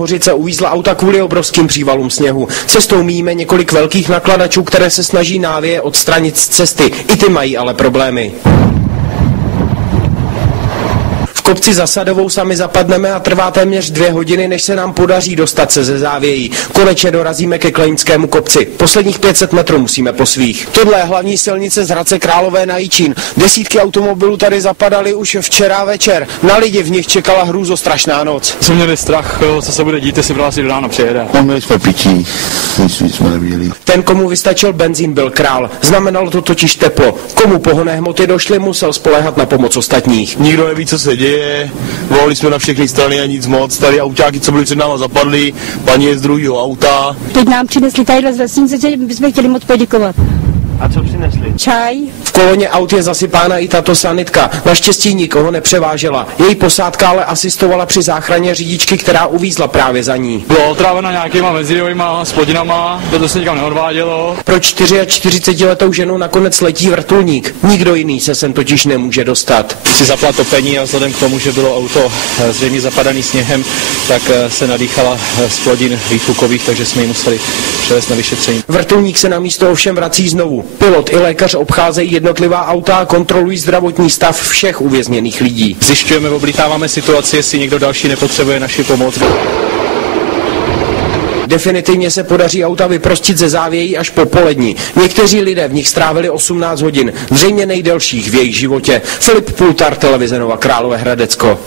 Hořice uvízla auta kvůli obrovským přívalům sněhu. Cestou míjíme několik velkých nakladačů, které se snaží návěje odstranit z cesty. I ty mají ale problémy. V kopci za Sadovou sami zapadneme a trvá téměř 2 hodiny, než se nám podaří dostat se ze závějí. Konečně dorazíme ke Klenickému kopci. Posledních 500 metrů musíme po svých. Tohle je hlavní silnice z Hradce Králové na Jičín. Desítky automobilů tady zapadaly už včera večer. Na lidi v nich čekala hrůzostrašná noc. Jsme měli strach, co se bude dít, jestli pro nás do rána přijede. Měli jsme pití, nic jsme neměli. Ten, komu vystačil benzín, byl král. Znamenalo to totiž teplo. Komu pohonné hmoty došly, musel spoléhat na pomoc ostatních. Nikdo neví, co se děje. Volali jsme na všechny strany a nic moc. Tady autáky, co byli před náma, zapadly. Paní je z druhého auta. Teď nám přinesli tady z vesnice, že bychom chtěli moc poděkovat. A co přinesli? Čaj. V koloně aut je zasypána i tato sanitka. Naštěstí nikoho nepřevážela. Její posádka ale asistovala při záchraně řidičky, která uvízla právě za ní. Bylo otrávena nějakýma mezijovýma splodinama, to se nikam neodvádělo. Pro 44letou ženu nakonec letí vrtulník. Nikdo jiný se sem totiž nemůže dostat. Si zapla topení a vzhledem k tomu, že bylo auto zřejmě zapadaný sněhem, tak se nadýchala z plodin výfukových, takže jsme ji museli převést na vyšetření. Vrtulník se na místo ovšem vrací znovu. Pilot i lékař obcházejí jednotlivá auta a kontrolují zdravotní stav všech uvězněných lidí. Zjišťujeme, oblítáváme situaci, jestli někdo další nepotřebuje naši pomoc. Definitivně se podaří auta vyprostit ze závějí až po poledni. Někteří lidé v nich strávili 18 hodin, zřejmě nejdelších v jejich životě. Filip Pultar, televize Nova Královéhradecko.